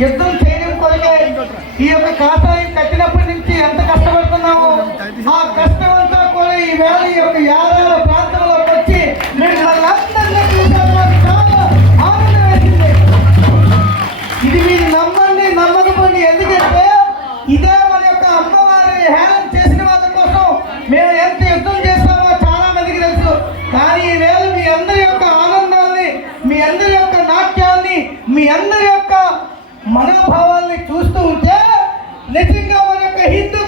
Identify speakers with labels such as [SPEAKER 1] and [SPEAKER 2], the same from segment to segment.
[SPEAKER 1] యుద్ధం చేయడం కొరకే ఈ యొక్క ఖాతా కట్టినప్పటి నుంచి ఎంత కష్టపడుతున్నామో ఆ కష్టం అంతా కూడా ఈ వేళ ఈ యొక్క యాదాల మీ అందరి యొక్క మనోభావాల్ని చూస్తూ ఉంటే నిజంగా మన యొక్క హిందూ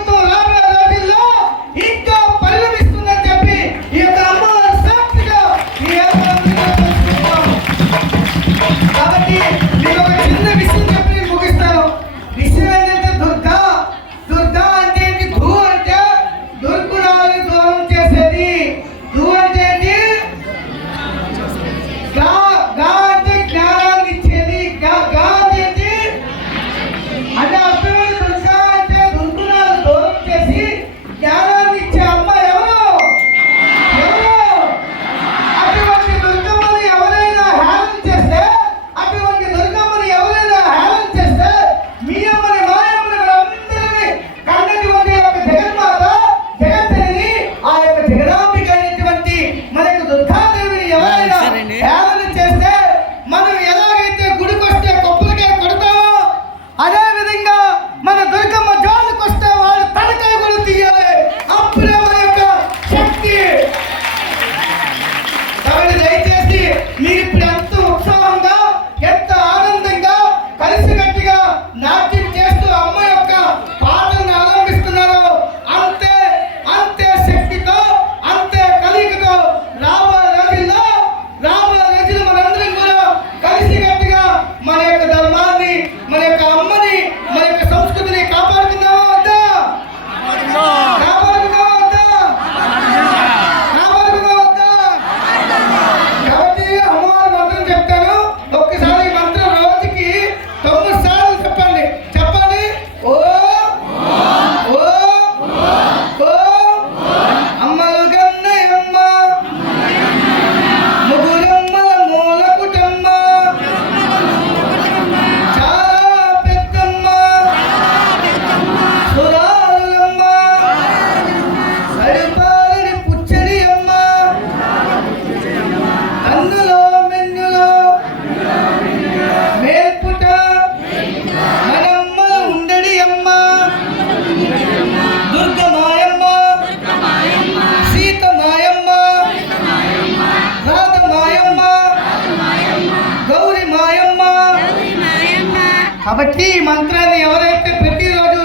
[SPEAKER 1] కాబట్టి ఈ మంత్రాన్ని ఎవరైతే ప్రతిరోజు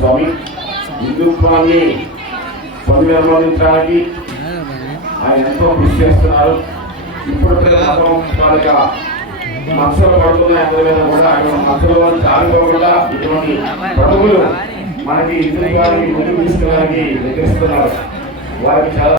[SPEAKER 2] స్వామి. హిందుత్వాన్ని పునర్నిర్మించడానికి ఆయన ఎంతో కృషి చేస్తున్నారు. ఇప్పుడు తాలూకా మనసులో పడుతున్నాయి. కూడా ఆయన మనసులో జారిపోకుండా ఇటువంటి పడుగులు మనకి హిందుత్వానికి ముందుకు తీసుకురావడానికి యత్నిస్తున్నారు వారికి చాలా